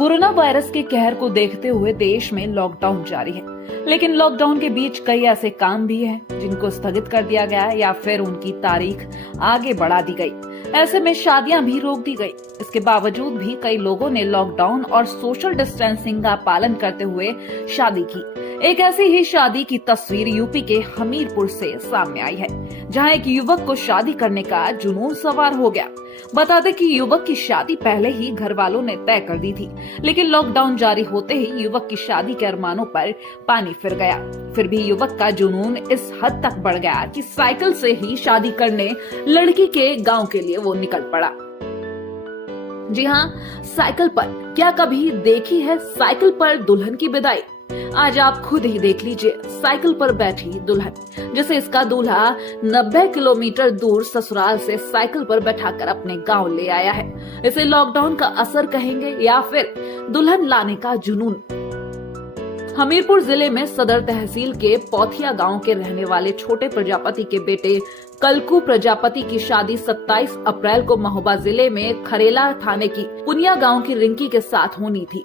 Corona virus के कहर को देखते हुए देश में लॉकडाउन जारी है, लेकिन लॉकडाउन के बीच कई ऐसे काम भी हैं जिनको स्थगित कर दिया गया या फिर उनकी तारीख आगे बढ़ा दी गई। ऐसे में शादियां भी रोक दी गई। इसके बावजूद भी कई लोगों ने लॉकडाउन और सोशल डिस्टेंसिंग का पालन करते हुए शादी की। एक ऐसी ही शादी की तस्वीर यूपी के हमीरपुर से सामने आई है, जहां एक युवक को शादी करने का जुनून सवार हो गया। बता दें कि युवक की शादी पहले ही घर वालों ने तय कर दी थी, लेकिन लॉकडाउन जारी होते ही युवक की शादी के अरमानों पर पानी फिर गया। फिर भी युवक का जुनून इस हद तक बढ़ गया कि साइकिल से ही शादी करने लड़की के गांव के लिए वो निकल पड़ा। जी हाँ, साइकिल पर। क्या कभी देखी है साइकिल पर दुल्हन की विदाई? आज आप खुद ही देख लीजिए, साइकिल पर बैठी दुल्हन, जिसे इसका दूल्हा 90 किलोमीटर दूर ससुराल से साइकिल पर बैठाकर अपने गांव ले आया है। इसे लॉकडाउन का असर कहेंगे या फिर दुल्हन लाने का जुनून? हमीरपुर जिले में सदर तहसील के पौथिया गांव के रहने वाले छोटे प्रजापति के बेटे कलकू प्रजापति की शादी 27 अप्रैल को महोबा जिले में खरेला थाने की पुनिया गांव की रिंकी के साथ होनी थी,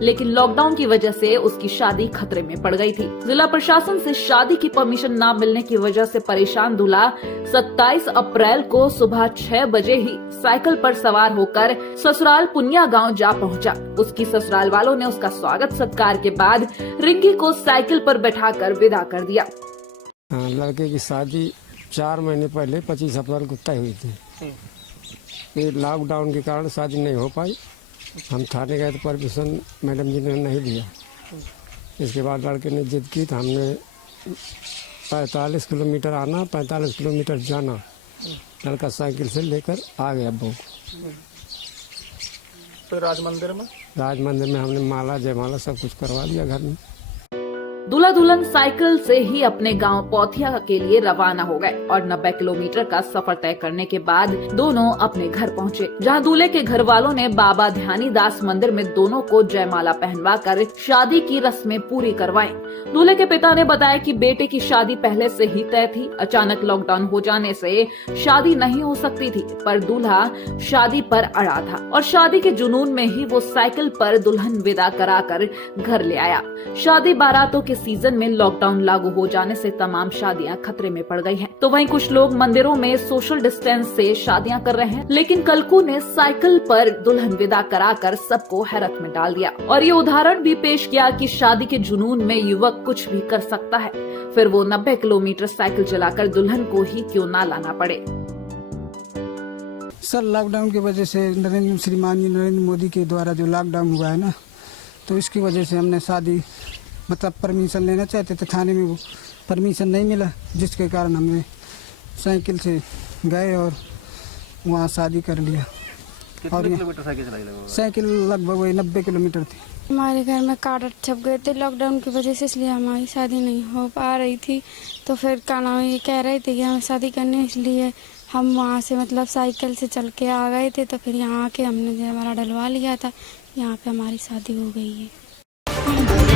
लेकिन लॉकडाउन की वजह से उसकी शादी खतरे में पड़ गई थी। जिला प्रशासन से शादी की परमिशन न मिलने की वजह से परेशान दूल्हा 27 अप्रैल को सुबह 6 बजे ही साइकिल पर सवार होकर ससुराल पुनिया गांव जा पहुंचा। उसकी ससुराल वालों ने उसका स्वागत सत्कार के बाद रिंकी को साइकिल पर बैठाकर विदा कर दिया। लड़के की शादी 4 महीने पहले 25 अप्रैल को तय हुई थी। लॉकडाउन के कारण शादी नहीं हो पाई। हम थाने गए तो परमिशन मैडम जी ने नहीं दिया। इसके बाद लड़के ने जिद की तो हमने 45 किलोमीटर आना, 45 किलोमीटर जाना, लड़का साइकिल से लेकर आ गया बहू। तो राज मंदिर में हमने माला जयमाला सब कुछ करवा लिया घर में। दूल्हा दुल्हन साइकिल से ही अपने गांव पौथिया के लिए रवाना हो गए और 90 किलोमीटर का सफर तय करने के बाद दोनों अपने घर पहुंचे, जहां दूल्हे के घर वालों ने बाबा ध्यानी दास मंदिर में दोनों को जयमाला पहनवाकर शादी की रस्में पूरी करवाई। दूल्हे के पिता ने बताया कि बेटे की शादी पहले से ही तय थी। अचानक लॉकडाउन हो जाने से शादी नहीं हो सकती थी, पर दूल्हा शादी पर अड़ा था और शादी के जुनून में ही वो साइकिल पर दुल्हन विदा कराकर घर ले आया। शादी बारातों के सीजन में लॉकडाउन लागू हो जाने से तमाम शादियां खतरे में पड़ गई हैं। तो वहीं कुछ लोग मंदिरों में सोशल डिस्टेंस से शादियां कर रहे हैं, लेकिन कलकू ने साइकिल पर दुल्हन विदा कराकर सबको हैरत में डाल दिया और ये उदाहरण भी पेश किया कि शादी के जुनून में युवक कुछ भी कर सकता है, फिर वो 90 किलोमीटर साइकिल चलाकर दुल्हन को ही क्यों ना लाना पड़े। सर, लॉकडाउन की वजह से श्रीमान नरेंद्र मोदी के द्वारा जो लॉकडाउन हुआ है ना, तो इसकी वजह से हमने शादी मतलब परमिशन लेना चाहते थे, थाने में वो परमिशन नहीं मिला, जिसके कारण हमने साइकिल से गए और वहाँ शादी कर लिया। और किलोमीटर साइकिल चलाई लगभग? साइकिल लगभग वही 90 किलोमीटर थी। हमारे घर में कार्ड छप गए थे लॉकडाउन की वजह से, इसलिए हमारी शादी नहीं हो पा रही थी। तो फिर का नाम ये कह रहे थे कि हमें शादी करनी है, इसलिए हम वहाँ से मतलब साइकिल से चल के आ गए थे। तो फिर यहाँ आके हमने हमारा डलवा लिया था, यहाँ पे हमारी शादी हो गई है।